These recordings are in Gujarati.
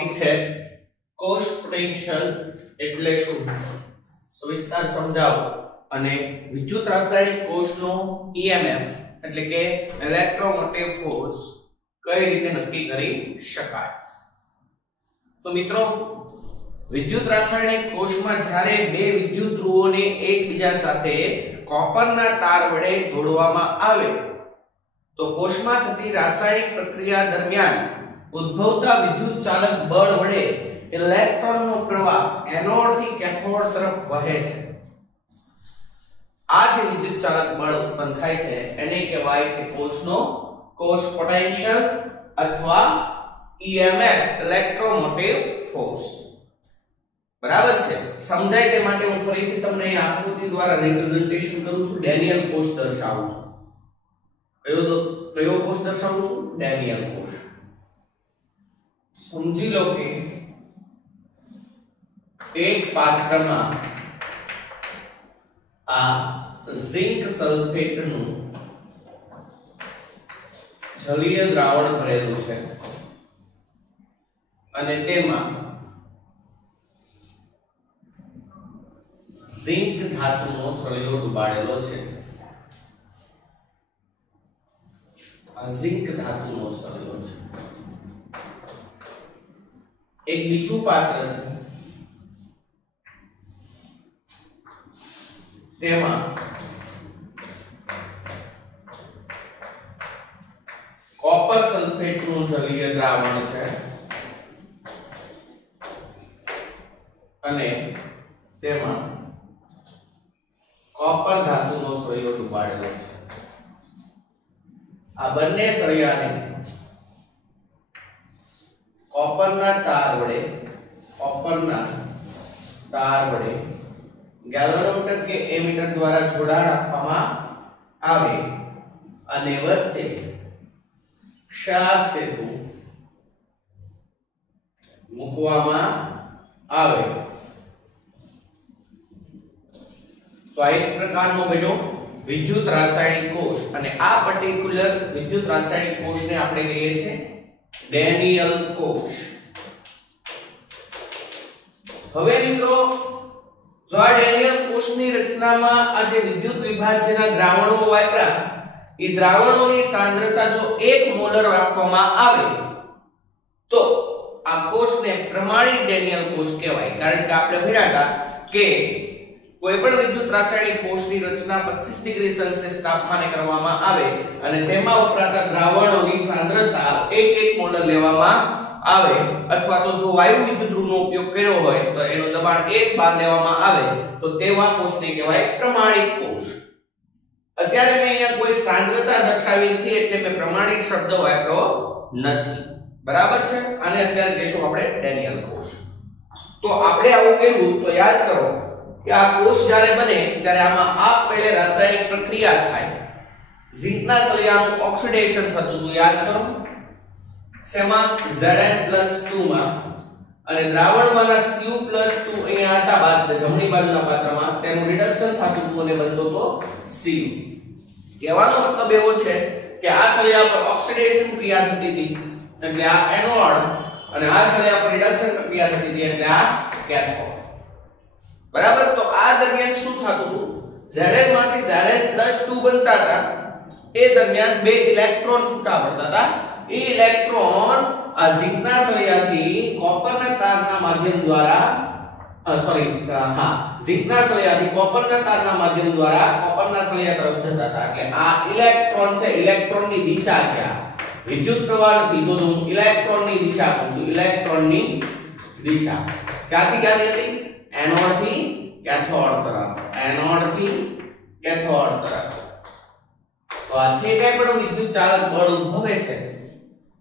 ટોપિક છે કોષ પોટેન્શિયલ એટલે શું, સવિસ્તાર સમજાવો અને વિદ્યુત રાસાયણિક કોષનો EMF એટલે કે ઇલેક્ટ્રોમોટિવ ફોર્સ કઈ રીતે નક્કી કરી શકાય। તો મિત્રો વિદ્યુત રાસાયણિક કોષમાં જ્યારે બે વિદ્યુત ધ્રુવોને એકબીજા સાથે કોપરના તાર વડે જોડવામાં આવે તો કોષમાં થતી રાસાયણિક પ્રક્રિયા દરમિયાન ઉદ્ભવતા વિદ્યુત ચાલક બળ વડે ઇલેક્ટ્રોનનો પ્રવાહ એનોડ થી કેથોડ તરફ વહે છે। આ જે વિદ્યુત ચાલક બળ ઉત્પન્ન થાય છે એને કહેવાય કે કોષનો કોષ પોટેન્શિયલ અથવા EMF ઇલેક્ટ્રોમોટિવ ફોર્સ। બરાબર છે, સમજાય તે માટે હું ફરીથી તમને અહીં આકૃતિ દ્વારા રિપ્રેઝન્ટેશન કરું છું, ડેનિયલ કોષ દર્શાવું છું। કયો કોષ દર્શાવું છું? ડેનિયલ કોષ। સમજી લો કે એક પાત્રમાં આ ઝિંક સલ્ફેટનું જલીય દ્રાવણ ભરેલું છે અને તેમાં ઝિંક ધાતુનો સળિયો ડુબાડેલો છે। આ ઝિંક ધાતુનો સળિયો છે। એક બીજું પાત્ર છે તેમાં કોપર સલ્ફેટનું જલીય દ્રાવણ છે અને તેમાં કોપર ધાતુનો સળિયો ડુબાડેલો છે। આ બંને સળિયાને કોપરના તાર વડે ગેલ્વેનોમીટર કે એમીટર દ્વારા જોડાણ આપવામાં આવે અને વચ્ચે ક્ષાર સેતુ મૂકવામાં આવે તો આ એક પ્રકારનો બન્યો વિદ્યુત રાસાયણિક કોષ અને આ પર્ટિક્યુલર વિદ્યુત રાસાયણિક કોષને આપણે કહીએ છીએ ડેનિયલ કોષ। હવે મિત્રો જો આ ડેનિયલ કોષની રચનામાં આ જે વિદ્યુત વિભાજ્યના દ્રાવણો વાપર્યા એ દ્રાવણોની સાંદ્રતા જો 1 મોલર રાખવામાં આવે તો આ કોષને પ્રમાણિત ડેનિયલ કોષ કહેવાય। કારણ કે આપણે ભણ્યા હતા કે કોઈ પણ વિદ્યુત રાસાયણિક કોષની રચના 25 ડિગ્રી સેલ્સિયસ તાપમાને કરવામાં આવે અને તેમાં વપરાતા દ્રાવણોની સાંદ્રતા 1 મોલર લેવામાં આવે અથવા તો જો વાયુ વિદ્યુત ધ્રુવનો ઉપયોગ કર્યો હોય તો એનું દબાણ 1 બાર લેવામાં આવે તો તેવા કોષને કહેવાય પ્રમાણિત કોષ। અત્યારે મેં અહીંયા કોઈ સાંદ્રતા દર્શાવી નથી એટલે મેં પ્રમાણિત શબ્દ વાપર્યો નથી, બરાબર છે। આને અત્યારે કહેશું આપણે ડેનિયલ કોષ। તો આપણે આવું કર્યું તો યાદ કરો કે આ કોષ જ્યારે બને ત્યારે આમાં આપમેળે રાસાયણિક પ્રક્રિયા થાય। ઝિંકના સળિયાનું ઓક્સિડેશન થતું હતું, યાદ કરો શેમાં? Zn+2 માં અને દ્રાવણમાંના Cu+2 અહીંયા હતા બાદ જમણી બાજુના પાત્રમાં તેનું રિડક્શન થતું હતું અને બનતો હતો Cu। કહેવાનો મતલબ એવો છે કે આ સળિયા પર ઓક્સિડેશન ક્રિયા થતી હતી એટલે આ એનોડ અને આ સળિયા પર રિડક્શન પ્રક્રિયા થતી હતી એટલે આ કેથોડ। બરાબર, તો આ દરમિયાન શું થતું હતું? Zn માંથી Zn+2 બનતા હતા એ દરમિયાન બે ઇલેક્ટ્રોન છૂટા પડતા હતા। એ ઇલેક્ટ્રોન આ ઝિંકના સળિયાથી કોપરના તારના માધ્યમ દ્વારા ઝિંકના સળિયાથી કોપરના તારના માધ્યમ દ્વારા કોપરના સળિયા તરફ જતા હતા। એટલે આ ઇલેક્ટ્રોન છે, ઇલેક્ટ્રોનની દિશા છે। આ વિદ્યુત પ્રવાહ નથી, જો હું ઇલેક્ટ્રોનની દિશા કહું છું, ઇલેક્ટ્રોનની દિશા ક્યાંથી ક્યાં હતી? એનોડ થી કેથોડ તરફ, એનોડ થી કેથોડ તરફ। તો આ જે કંઈ પણ વિદ્યુત ચાલક બળ ઉદ્ભવે છે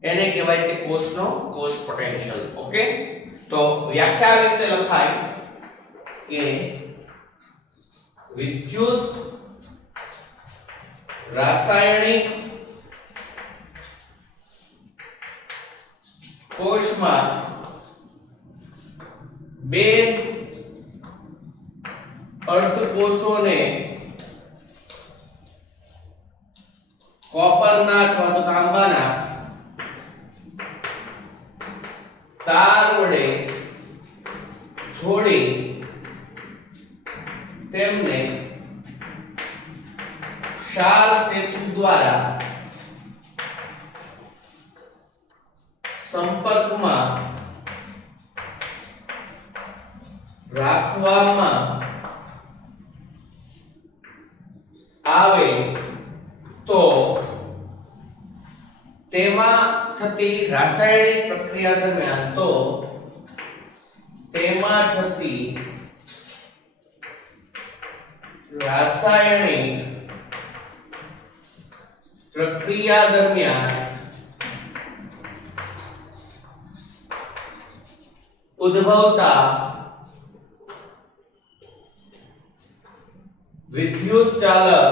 એને કહેવાય કે કોષનો કોષ પોટેન્શિયલ। ઓકે, તો વ્યાખ્યા આવી રીતે લખાય કે વિદ્યુત રાસાયણિક કોષમાં બે અર્ધકોષોને કોપરના અથવા તો તાંબાના તાર જોડી તેમને ક્ષાર સેતુ દ્વારા સંપર્કમાં રાખવામાં આવે તો તેમાં થતી રાસાયણિક પ્રક્રિયા દરમિયાન રાસાયણિક પ્રક્રિયા દરમિયાન ઉદ્ભવતા વિદ્યુત ચાલક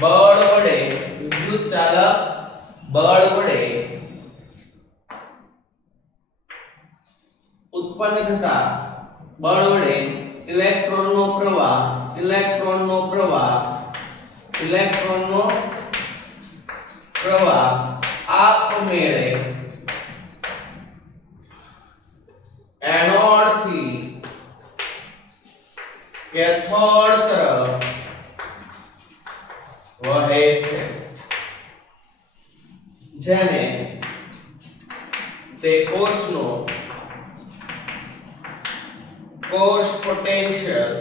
બળ વડે ઉત્પન્ન થતા બળ વડે ઇલેક્ટ્રોનનો પ્રવાહ આપમેળે એનોડ થી કેથોડ તરફ વહે છે, જેને તે કોષનો કોષ પોટેન્શિયલ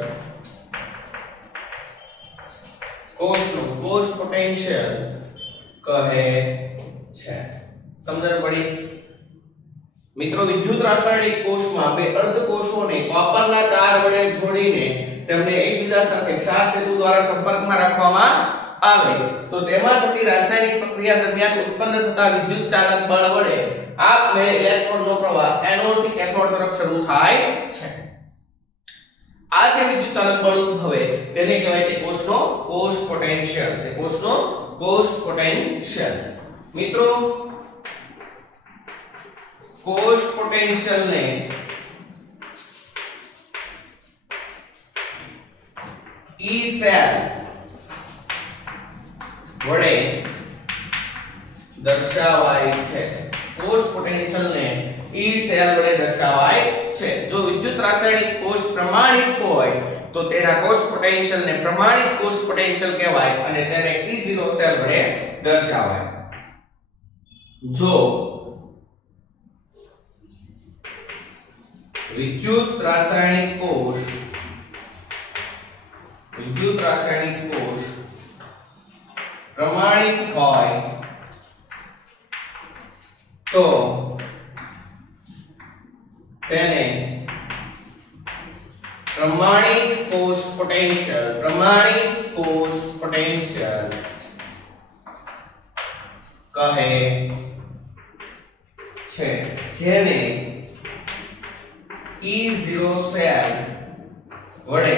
કહે છે। સમજણ પડી? મિત્રો, વિદ્યુત રાસાયણિક કોષમાં બે અર્ધકોષોને કોપરના તાર વડે જોડીને તેમને એકબીજા સાથે ક્ષાર સેતુ દ્વારા સંપર્કમાં રાખવામાં આવે તો તેમાં થતી રાસાયણિક પ્રક્રિયા દરમિયાન ઉત્પન્ન થતા વિદ્યુત ચાલક બળ વડે આપમેળે ઇલેક્ટ્રોનનો પ્રવાહ એનોડ થી કેથોડ તરફ શરૂ થાય છે। આ જે વિદ્યુત ચાલક બળ ઉદ્ભવે તેને કહેવાય તે કોષનો કોષ પોટેન્શિયલ। મિત્રો, કોષ પોટેન્શિયલ ને E સેલ વડે દર્શાવાય છે। કોષ પોટેન્શિયલ ને E સેલ વડે દર્શાવાય છે। જો વિદ્યુત રાસાયણિક કોષ પ્રમાણિત હોય તો તેના કોષ પોટેન્શિયલ ને પ્રમાણિત કોષ પોટેન્શિયલ કહેવાય અને તેને E0 સેલ વડે દર્શાવાય। જો વિદ્યુત રાસાયણિક કોષ પ્રમાણિત હોય તો તેને પ્રમાણિત કોષ પોટેન્શિયલ કહે છે, જેને E0 સેલ વડે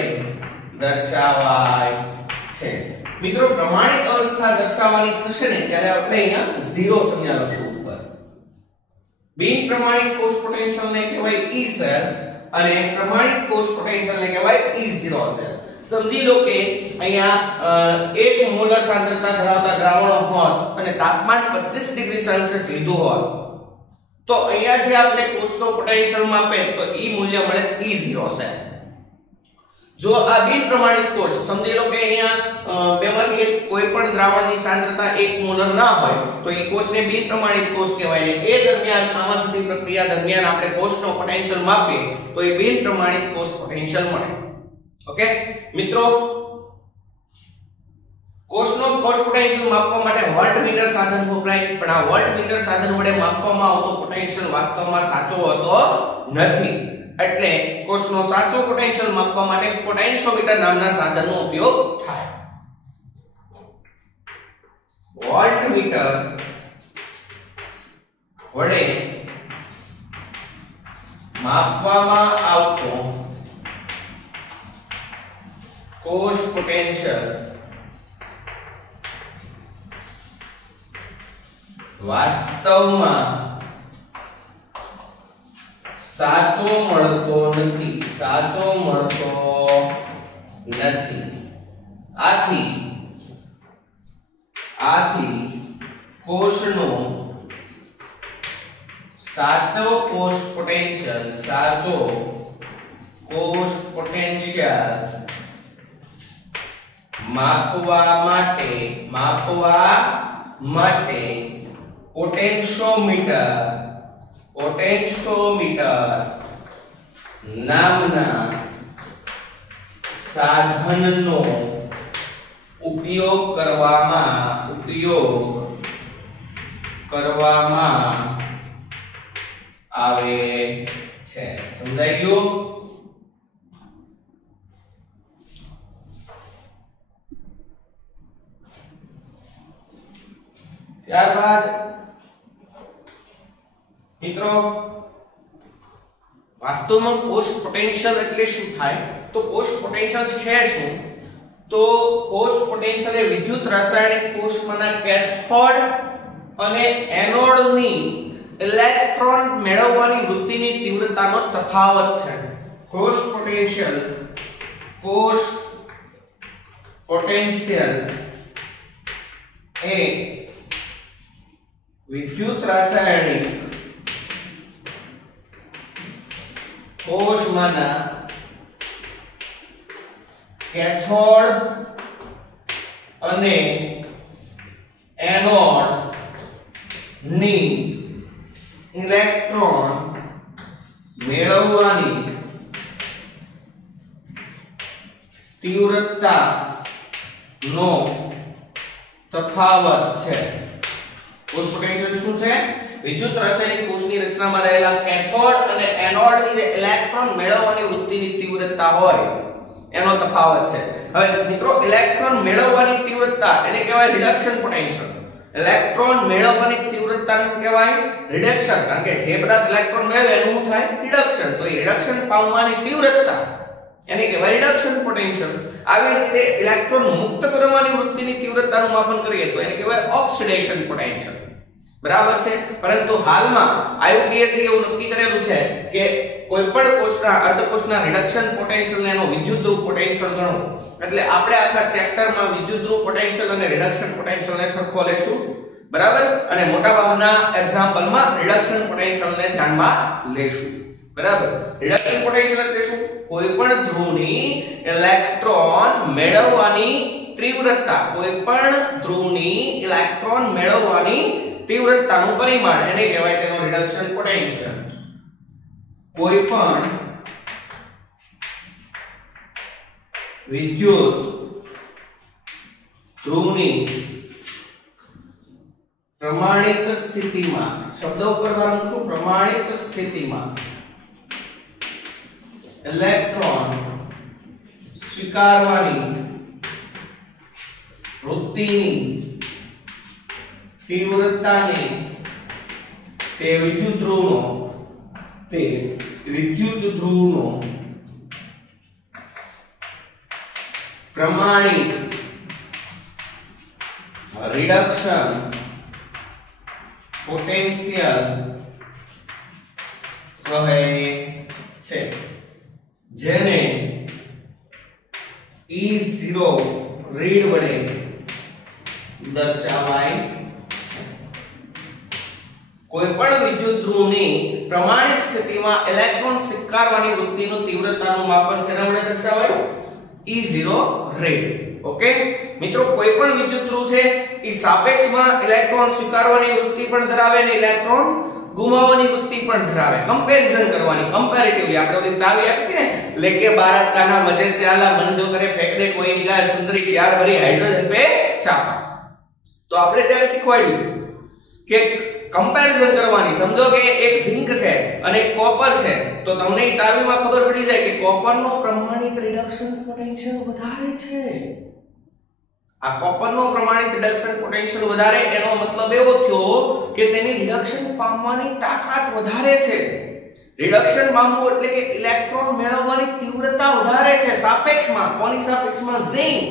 દર્શાવાય છે। મિત્રો, પ્રમાણિત અવસ્થા દર્શાવવાની થશે ને ત્યારે આપણે અહીંયા 0 સંજ્ઞા લખશું ઉપર। બિન પ્રમાણિત કોષ પોટેન્શિયલ ને કહેવાય E સેલ અને પ્રમાણિત કોષ પોટેન્શિયલ ને કહેવાય E0 સેલ। સમજી લો કે અહીંયા 1 મોલર સાંદ્રતા ધરાવતા દ્રાવણ હોત અને તાપમાન 25 ડિગ્રી સેલ્સિયસ લીધું હોત તો અહીંયા જે આપણે કોષનો પોટેન્શિયલ માપે તો E મૂલ્ય મળે E0 સેલ। જો આ બિન પ્રમાણિત કોષ સમજી લો કે અહીંયા બેમાંથી કોઈ પણ દ્રાવણની સાંદ્રતા 1 મોલર ના હોય તો એ કોષને બિન પ્રમાણિત કોષ કહેવાય ને એ દરમિયાન આમાં થતી પ્રક્રિયા દરમિયાન આપણે કોષનો પોટેન્શિયલ માપીએ તો એ બિન પ્રમાણિત કોષ પોટેન્શિયલ મળે। ઓકે મિત્રો, કોષનો કોષ પોટેન્શિયલ માપવા માટે વોલ્ટમીટર સાધન વપરાય પણ આ વોલ્ટમીટર સાધન વડે માપવામાં આવતો પોટેન્શિયલ વાસ્તવમાં સાચો હોતો નથી। એટલે કોષનો સાચો પોટેન્શિયલ માપવા માટે પોટેન્શિયોમીટર નામના સાધનનો ઉપયોગ થાય। વોલ્ટમીટર વડે માપવામાં આવતો કોષ પોટેન્શિયલ વાસ્તવમાં સાચો મળતો નથી। આથી કોષનો સાચો કોષ પોટેન્શિયલ માપવા માટે પોટેન્શિયોમીટર નામના સાધનનો ઉપયોગ કરવામાં આવે છે। સમજાઈ ગયું? ત્યારબાદ મિત્રો વાસ્તવમાં કોષ પોટેન્શિયલ એટલે શું થાય? તો કોષ પોટેન્શિયલ છે શું? તો કોષ પોટેન્શિયલ એ વિદ્યુત રાસાયણિક કોષમાંના કેથોડ અને એનોડની ઇલેક્ટ્રોન મેળવવાની વૃત્તિની તીવ્રતાનો તફાવત છે। કોષ પોટેન્શિયલ એ વિદ્યુત રાસાયણિક કોષમાંના કેથોડ અને એનોડ ની ઇલેક્ટ્રોન મેળવવાની તીવ્રતાનો તફાવત છે। કોષ પોટેન્શિયલ શું છે? વિદ્યુત રાસાયણિક કોષની રચનામાં રહેલા કેથોડ અને એનોડની જે ઇલેક્ટ્રોન મેળવવાની વૃત્તિની તીવ્રતા હોય એનો તફાવત છે। હવે મિત્રો ઇલેક્ટ્રોન મેળવવાની તીવ્રતા એને કહેવાય રિડક્શન પોટેન્શિયલ। ઇલેક્ટ્રોન મેળવવાની તીવ્રતાને કહેવાય રિડક્શન, કારણ કે જે બધા ઇલેક્ટ્રોન મેળવે એનું શું થાય? રિડક્શન। તો એ રિડક્શન પામવાની તીવ્રતા એને કહેવાય રિડક્શન પોટેન્શિયલ। આવી રીતે ઇલેક્ટ્રોન મુક્ત કરવાની વૃત્તિની તીવ્રતાનું માપન કરીએ તો એને કહેવાય ઓક્સિડેશન પોટેન્શિયલ। બરાબર છે? પરંતુ હાલમાં IUPAC એવું નક્કી કરેલું છે કે કોઈપણ કોષના અર્ધકોષના રિડક્શન પોટેન્શિયલ એનો વિદ્યુતધ્રુવ પોટેન્શિયલ ગણો। એટલે આપણે આખા ચેપ્ટરમાં વિદ્યુતધ્રુવ પોટેન્શિયલ અને રિડક્શન પોટેન્શિયલને સરખો લેશું। બરાબર? અને મોટાભાગના એક્ઝામ્પલમાં રિડક્શન પોટેન્શિયલને ધ્યાનમાં લેશું। બરાબર? રિડક્શન પોટેન્શિયલ એટલે શું? કોઈપણ ધ્રુવની ઇલેક્ટ્રોન મેળવવાની તીવ્રતાનું પરિમાણ એને કહેવાય તેનો રિડક્શન પોટેન્શિયલ। કોઈપણ વિદ્યુત ધ્રુવની પ્રમાણિત સ્થિતિમાં, શબ્દ ઉપર ભાર મૂકશું, પ્રમાણિત સ્થિતિમાં ઇલેક્ટ્રોન સ્વીકારવાની વૃત્તિની તીવ્રતાને તે વિદ્યુત ધ્રુવનો પ્રમાણિત રિડક્શન પોટેન્શિયલ કહે છે, જેને E0 રીડ વડે દર્શાવાય છે। કોઈપણ વિદ્યુત ધ્રુવની પ્રમાણિત સ્થિતિમાં ઇલેક્ટ્રોન સ્વીકારવાની વૃત્તિનું તીવ્રતાનું માપન શેના વડે દર્શાવાય? E0 read. ઓકે મિત્રો, કોઈપણ વિદ્યુત ધ્રુવ છે એ સાપેક્ષમાં ઇલેક્ટ્રોન સ્વીકારવાની વૃત્તિ પણ ધરાવે અને ઇલેક્ટ્રોન ગુમાવવાની વૃત્તિ પણ ધરાવે। કમ્પેરિઝન કરવાની, કમ્પેરેટિવલી આપણે ઓલી ચાવી આપી હતી ને, લેકે બારાત કાના મજે સે આલા મન જો કરે ફેંક દે કોઈ નિગાહ સુંદરી પ્યાર ભરી હાઇડ્રોજન पे છાપા। તો આપણે ત્યારે શીખવાડ્યું કે કમ્પેરિઝન કરવાની। સમજો કે એક ઝિંક છે અને એક કોપર છે, તો તમને એ ચાવીમાં ખબર પડી જાય કે કોપરનો પ્રમાણિત રિડક્શન પોટેન્શિયલ વધારે છે। આ કોપરનો પ્રમાણિત રિડક્શન પોટેન્શિયલ વધારે, એનો મતલબ એવો થયો કે તેની રિડક્શન પામવાની તાકાત વધારે છે। રિડક્શન પામવું એટલે કે ઇલેક્ટ્રોન મેળવવાની તીવ્રતા વધારે છે સાપેક્ષમાં। કોની સાપેક્ષમાં? ઝિંક।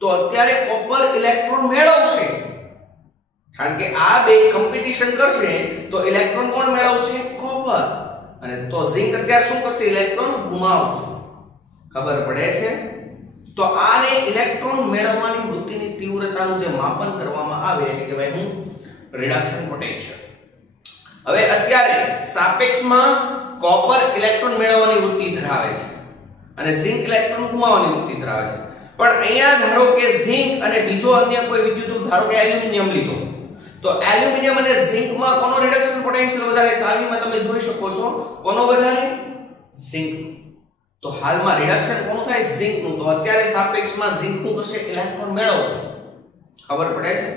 તો અત્યારે કોપર ઇલેક્ટ્રોન મેળવશે, કારણ કે આ બે કોમ્પિટિશન કરશે તો ઇલેક્ટ્રોન કોણ મેળવશે? કોપર। અને તો ઝિંક અત્યારે શું કરશે? ઇલેક્ટ્રોન ગુમાવશે। ખબર પડે છે? તો આને ઇલેક્ટ્રોન મેળવવાની વૃત્તિની તીવ્રતાનું જે માપન કરવામાં આવે એને કહેવાય હું રિડક્શન પોટેન્શિયલ. હવે અત્યારે સાપેક્ષમાં કોપર ઇલેક્ટ્રોન મેળવવાની વૃત્તિ ધરાવે છે અને ઝિંક ઇલેક્ટ્રોન ગુમાવવાની વૃત્તિ ધરાવે છે. પણ અહીંયા ધારો કે ઝિંક અને બીજો અન્ય કોઈ વિદ્યુત ધારો કે એલ્યુમિનિયમ લીધો, તો એલ્યુમિનિયમ અને ઝિંકમાં કોનો રિડક્શન પોટેન્શિયલ વધારે? ચાવીમાં તમે જોઈ શકો છો કોનો વધારે? ઝિંક. તો હાલમાં રિડક્શન કોનું થાય? ઝિંકનું. તો અત્યારે સાપેક્ષમાં ઝિંકનું થશે ઇલેક્ટ્રોન મેળવશે. ખબર પડે છે?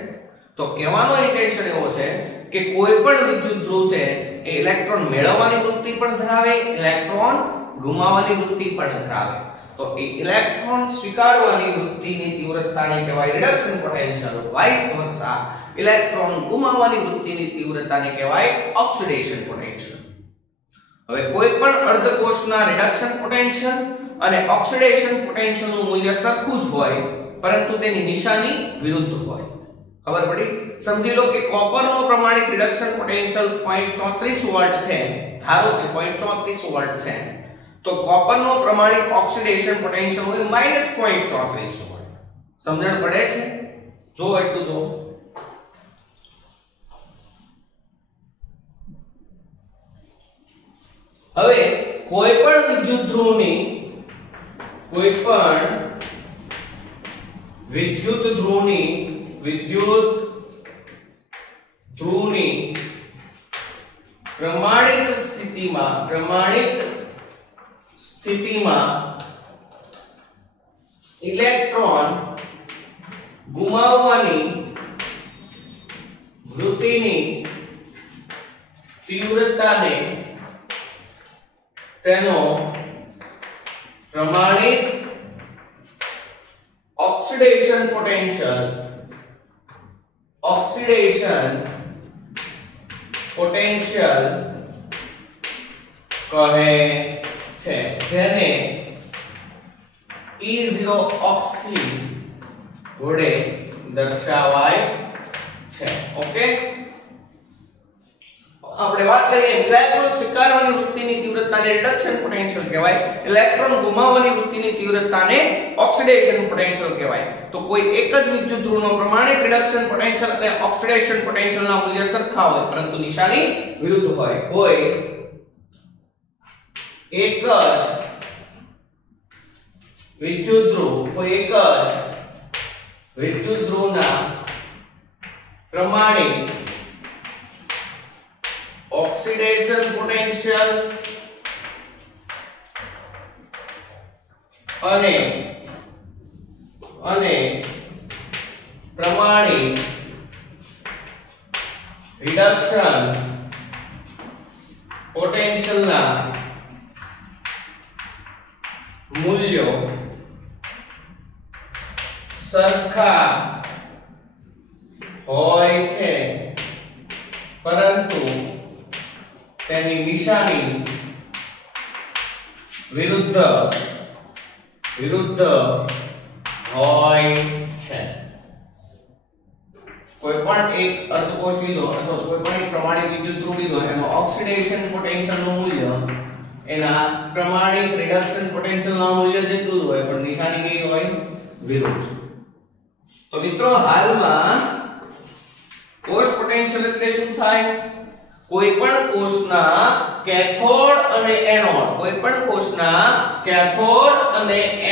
તો કહેવાનો ઇન્ટેન્શન એવો છે કે કોઈ પણ વિદ્યુત ધ્રુવ છે એ ઇલેક્ટ્રોન મેળવવાની વૃત્તિ પણ ધરાવે, ઇલેક્ટ્રોન ગુમાવવાની વૃત્તિ પણ ધરાવે. તો એ ઇલેક્ટ્રોન સ્વીકારવાની વૃત્તિની તીવ્રતાને કહેવાય reduction potential. Vice versa electron ગુમાવવાની વૃત્તિની તીવ્રતાને કહેવાય ઓક્સિડેશન પોટેન્શિયલ. હવે કોઈ પણ અર્ધકોષના રિડક્શન પોટેન્શિયલ અને ઓક્સિડેશન પોટેન્શિયલનું મૂલ્ય સરખું જ હોય, પરંતુ તેની નિશાની વિરુદ્ધ હોય. ખબર પડી? સમજી લો કે કોપરનો પ્રમાણિત રિડક્શન પોટેન્શિયલ 0.34 વોલ્ટ છે. ધારો કે 0.34 વોલ્ટ છે, તો કોપરનો પ્રમાણિત ઓક્સિડેશન પોટેન્શિયલ હોય -0.34 વોલ્ટ. સમજણ પડે છે? જો એટલું જો. હવે કોઈ પણ વિદ્યુત ધ્રુવની પ્રમાણિત સ્થિતિમાં ઇલેક્ટ્રોન ગુમાવવાની વૃત્તિની તીવ્રતાને તેનો પ્રમાણિત ઓક્સિડેશન પોટેન્શિયલ કહે છે, જેને E0 ઓક્સી વડે દર્શાવાય છે. ઓકે, આપણે વાત કરીએ ઇલેક્ટ્રોન સ્વીકારવાની વૃત્તિની તીવ્રતાને રિડક્શન પોટેન્શિયલ કહેવાય, ઇલેક્ટ્રોન ગુમાવવાની વૃત્તિની તીવ્રતાને ઓક્સિડેશન પોટેન્શિયલ કહેવાય. તો કોઈ એક જ વિદ્યુત ધ્રુવનો પ્રમાણિત રિડક્શન પોટેન્શિયલ અને ઓક્સિડેશન પોટેન્શિયલના મૂલ્ય સરખા હોય, પરંતુ નિશાની વિરુદ્ધ હોય. કોઈ એક જ વિદ્યુત ધ્રુવના પ્રમાણિત ઓક્સિડેશન પોટેન્શિયલ અને પ્રમાણિત રિડક્શન પોટેન્શિયલના મૂલ્યો સરખા હોય છે, પરંતુ તેની નિશાની વિરુદ્ધ હોય છે. કોઈ પણ એક અર્ધકોષ લીધો અથવા કોઈ પણ એક પ્રમાણિત વિદ્યુત ધ્રુવ લીધો, એનો ઓક્સિડેશન પોટેન્શિયલનું મૂલ્ય એના પ્રમાણિત રિડક્શન પોટેન્શિયલના મૂલ્ય જેટલું હોય, પણ નિશાની કઈ હોય? વિરુદ્ધ. તો મિત્રો હાલમાં કોષ પોટેન્શિયલ એટલે શું થાય? કોઈ પણ કોષના કેથોડ અને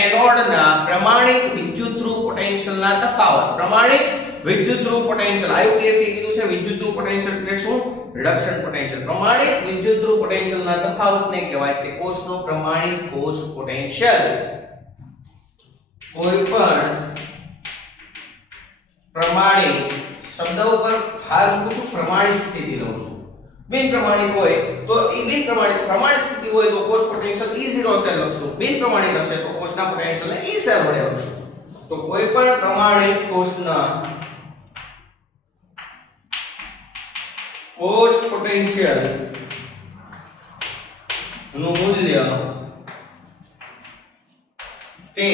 એનોડના પ્રમાણિત વિદ્યુત ધ્રુવ પોટેન્શિયલના તફાવત. પ્રમાણિત વિદ્યુત ધ્રુવ પોટેન્શિયલ આઈયુપીએસસી કીધું છે. વિદ્યુત ધ્રુવ પોટેન્શિયલ એટલે શું? Reduction potential. પ્રમાણિત વિદ્યુત ધ્રુવ પોટેન્શિયલના તફાવતને કહેવાય તે કોષનો પ્રમાણિત કોષ પોટેન્શિયલ. કોઈ પણ પ્રમાણિત શબ્દ ઉપર ભાર મૂકું છું, પ્રમાણિત સ્થિતિ લઉં છું. બિન પ્રમાણિત હોય તો પ્રમાણિત સ્થિતિ હોય તો કોષ પોટેન્શિયલ E0 સેલ લખશું. બિન પ્રમાણિત હશે તો કોષના પોટેન્શિયલને E સેલ વડે લખશું. તો કોઈ પણ પ્રમાણિત કોષના કોષ પોટેન્શિયલ નું મૂલ્ય તે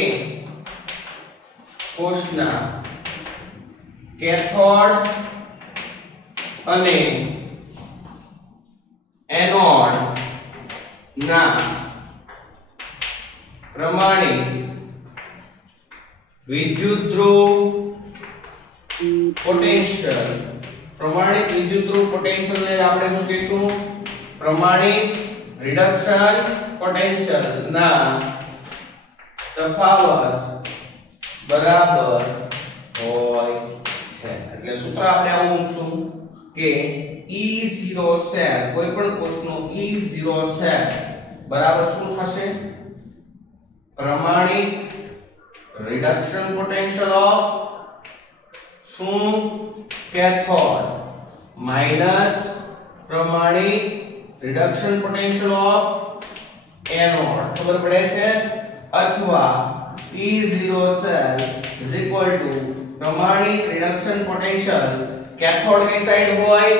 કોષના કેથોડ અને એનોડ ના પ્રમાણિત વિદ્યુત ધ્રુવ પોટેન્શિયલ પ્રમાણિત વિદ્યુતરૂપ પોટેન્શિયલ ને આપણે શું કહીશું? પ્રમાણિત રિડક્શન પોટેન્શિયલ ના તફાવત બરાબર હોય છે. એટલે સૂત્ર આપણે આવું મૂકશું કે E0 સેલ, કોઈ પણ કોષનો E0 સેલ બરાબર શું થશે? પ્રમાણિત રિડક્શન પોટેન્શિયલ ઓફ શું? કેથોડ માઈનસ પ્રમાણિત રિડક્શન પોટેન્શિયલ ઓફ એનોડ. ખબર પડે છે? અથવા E0 cell is equal to પ્રમાણિત રિડક્શન પોટેન્શિયલ કેથોડ કઈ સાઈડ હોય?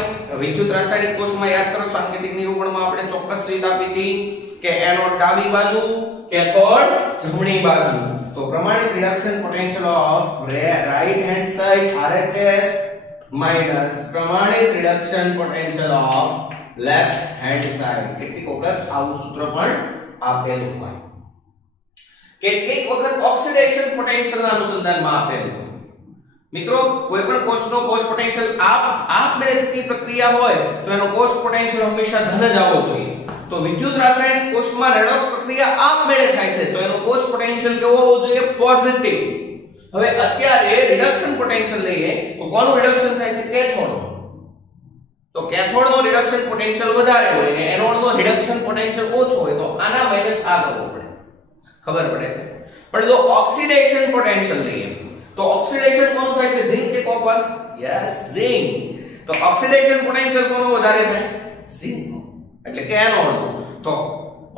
વિદ્યુત રાસાયણિક કોષમાં યાદ કરો સાંકેતિક નિરૂપણમાં આપણે ચોક્કસ રીત આપી હતી કે એનોડ ડાબી બાજુ, કેથોડ જમણી બાજુ. તો પ્રમાણિત reduction potential of right hand side RHS minus પ્રમાણિત reduction potential of left hand side. કેટલીક વખત આવું સૂત્ર પણ આપેલું હોય, કેટલીક વખત ઓક્સિડેશન પોટેન્શિયલના અનુસંધાનમાં આપેલું. મિત્રો કોઈ પણ કોષનો કોષ પોટેન્શિયલ આપમેળે થતી પ્રક્રિયા હોય તો એનો કોષ પોટેન્શિયલ હંમેશા ધન જ આવવો જોઈએ. તો વિદ્યુત રાસાયણિક કોષમાં રેડોક્સ પ્રક્રિયા આપમેળે થાય છે તો એનો કોષ પોટેન્શિયલ કેવો હોવો જોઈએ? પોઝિટિવ. હવે અત્યારે રિડક્શન પોટેન્શિયલ લઈએ તો કોનું રિડક્શન થાય છે? કેથોડ. તો કેથોડ નો રિડક્શન પોટેન્શિયલ વધારે હોય અને એનોડ નો રિડક્શન પોટેન્શિયલ ઓછો હોય તો આના માઈનસ આ કરવો પડે. ખબર પડે છે? પણ જો ઓક્સિડેશન પોટેન્શિયલ લઈએ તો ઓક્સિડેશન કોનું થાય છે? ઝિંક કે કોપર? Yes, zinc. તો ઓક્સિડેશન પોટેન્શિયલ કોનું વધારે થાય? ઝિંક નું. એટલે કે એનોડ નું. તો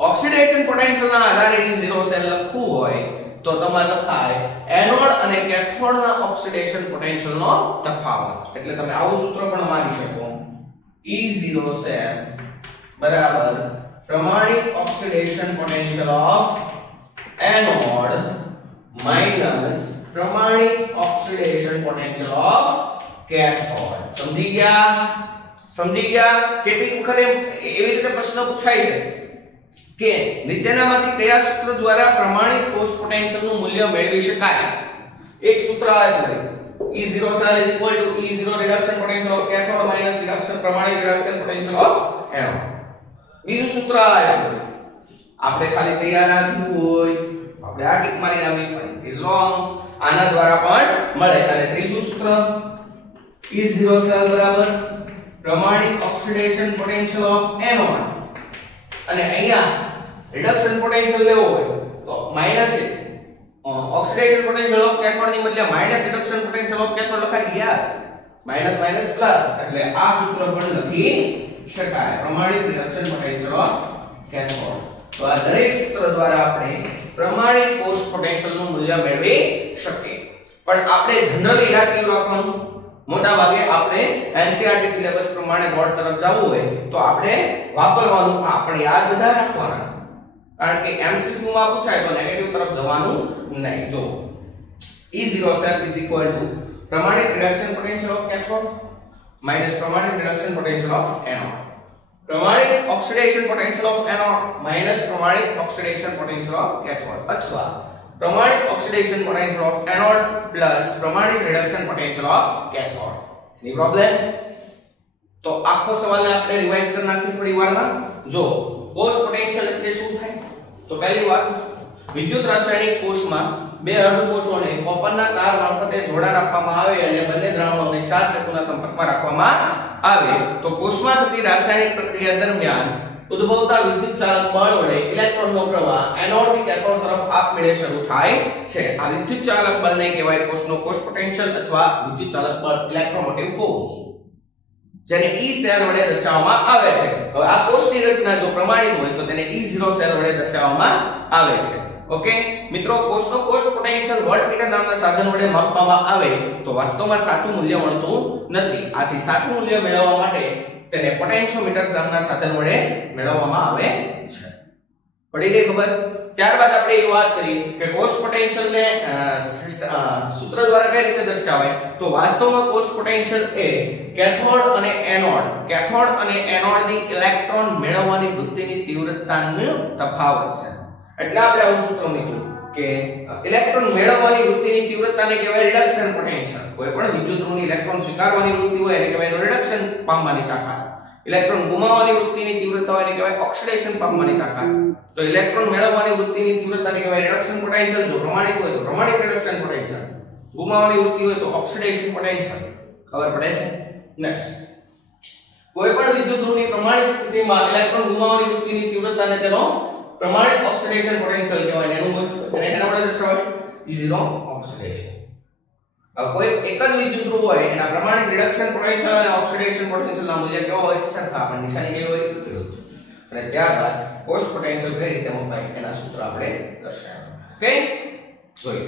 ઓક્સિડેશન પોટેન્શિયલ ના આધારે E0 સેલ લખવું હોય તો તમારે લખાય એનોડ અને કેથોડ ના ઓક્સિડેશન પોટેન્શિયલ નો તફાવત. એટલે તમે આવું સૂત્ર પણ માની શકો E0 સેલ બરાબર પ્રમાણિત oxidation potential of anode minus પ્રમાણિત ઓક્સિડેશન પોટેન્શિયલ ઓફ કેથોડ. સમજી ગયા? સમજી ગયા? કેટલીક વખત એવી રીતે પ્રશ્ન પૂછાય છે કે નીચેનામાંથી કયા સૂત્ર દ્વારા પ્રમાણિત કોષ પોટેન્શિયલ નું મૂલ્ય મેળવી શકાય? એક સૂત્ર આવે E0 cell is equal to E0 reduction potential of cathode minus reduction પ્રમાણિત reduction potential of anode. બીજું સૂત્ર આવે આપણે ખાલી તૈયાર રાખ્યું હોય આપણે આ ટીક મારી નાખવી પણ ઇઝ રોંગ. આના દ્વારા પણ મળે. અને ત્રીજું સૂત્ર E0 cell બરાબર પ્રમાણિત ઓક્સિડેશન પોટેન્શિયલ ઓફ એનોડ અને અહીંયા રિડક્શન પોટેન્શિયલ લેવો હોય તો minus oxidation potential of cathode ની બદલે minus reduction potential of cathode લખાય. Yes, minus minus plus. એટલે આ સૂત્ર પણ લખી શકાય પ્રમાણિત રિડક્શન પોટેન્શિયલ ઓફ કેથોડ. તો આ દરેક સૂત્ર દ્વારા આપણે પ્રમાણિત કોષ પોટેન્શિયલ નું મૂલ્ય મેળવી શકીએ. પણ આપણે જનરલી યાદ કેવું રાખવાનું? મોટા ભાગે આપણે NCERT સિલેબસ પ્રમાણે બોર્ડ તરફ જવું હોય તો આપણે વાપરવાનું આપણે યાદ બધા રાખવાના. કારણ કે MCQ માં પૂછાય તો નેગેટિવ તરફ જવાનું નહીં. જો E0 cell is equal to પ્રમાણિત reduction potential of cathode minus પ્રમાણિત રિડક્શન પોટેન્શિયલ ઓફ એનોડ. પ્રમાણિત oxidation potential of anode minus પ્રમાણિત ઓક્સિડેશન પોટેન્શિયલ ઓફ કેથોડ અથવા પ્રમાણિત oxidation potential of anode plus પ્રમાણિત reduction potential of cathode. Any problem? તો આખો સવાલને આપણે રિવાઇઝ કરી નાખીએ થોડી વારમાં. જો કોષ પોટેન્શિયલ એટલે શું થાય? તો પહેલી વાત વિદ્યુત રાસાયણિક કોષમાં બે અર્ધકોષોને કોપરના તાર મારફતે જોડાણ આપવામાં આવે અને બંને દ્રાવણોને 4 સેતુના સંપર્કમાં રાખવામાં આવે તો કોષમાં થતી રાસાયણિક પ્રક્રિયા દરમિયાન ઉદ્ભવતા વિદ્યુત ચાલક બળ વડે ઇલેક્ટ્રોનનો પ્રવાહ એનોડ થી કેથોડ તરફ આપમેળે શરૂ થાય છે. આ વિદ્યુત ચાલક બળને કહેવાય કોષનો કોષ પોટેન્શિયલ અથવા વિદ્યુત ચાલક બળ ઇલેક્ટ્રોમોટિવ ફોર્સ, જેને E સેલ વડે દર્શાવવામાં આવે છે. હવે આ કોષની રચના જો પ્રમાણિત હોય તો તેને E0 સેલ વડે દર્શાવવામાં આવે છે. ઓકે મિત્રો, કોષનો કોષ પોટેન્શિયલ વોલ્ટમીટર નામના સાધન વડે માપવામાં આવે તો વાસ્તવમાં સાચું મૂલ્ય મળતું નથી. આથી સાચું મૂલ્ય મેળવવા માટે તેને પોટેન્શિયોમીટર નામના સાધન વડે મેળવવામાં આવે છે. પડી ગઈ ખબર? ત્યારબાદ આપણે એ વાત કરી કે કોષ પોટેન્શિયલ ને સૂત્ર દ્વારા કઈ રીતે દર્શાવાય? તો વાસ્તવમાં કોષ પોટેન્શિયલ એ કેથોડ અને એનોડની ઇલેક્ટ્રોન મેળવવાની વૃત્તિની તીવ્રતાનો તફાવત છે. એટલે આપણે આવું સૂત્ર મૂક્યું કે ઇલેક્ટ્રોન મેળવવાની વૃત્તિની તીવ્રતાને કહેવાય રિડક્શન પોટેન્શિયલ. કોઈ પણ વિદ્યુત ધ્રુવની ઇલેક્ટ્રોન સ્વીકારવાની વૃત્તિ હોય એને કહેવાય રિડક્શન પામવાની તાકાત. ઇલેક્ટ્રોન ગુમાવવાની વૃત્તિની તીવ્રતા હોય એને કહેવાય ઓક્સિડેશન પામવાની તાકાત. તો ઇલેક્ટ્રોન મેળવવાની વૃત્તિની તીવ્રતાને કહેવાય રિડક્શન પોટેન્શિયલ. જો પ્રમાણિત હોય તો પ્રમાણિત રિડક્શન પોટેન્શિયલ, ગુમાવવાની વૃત્તિ હોય તો ઓક્સિડેશન પોટેન્શિયલ. ખબર પડે છે? નેક્સ્ટ, કોઈ પણ વિદ્યુત ધ્રુવની પ્રમાણિત સ્થિતિમાં ઇલેક્ટ્રોન ગુમાવવાની વૃત્તિની તીવ્રતાને તેનો પ્રમાણિત ઓક્સિડેશન પોટેન્શિયલ કહેવાય. એના વડે દર્શાવાય E0 ઓક્સિડેશન. કોઈ એક જ વિદ્યુત ધ્રુવ હોય એના પ્રમાણિત રિડક્શન પોટેન્શિયલ અને ઓક્સિડેશન પોટેન્શિયલ ના મૂલ્ય કેવા હોય? સરખા, પણ નિશાની કેવી હોય? વિરુદ્ધ. અને ત્યારબાદ કોષ પોટેન્શિયલ કઈ રીતે મપાય એના સૂત્ર આપણે દર્શાવ્યા. ઓકે, જોઈએ.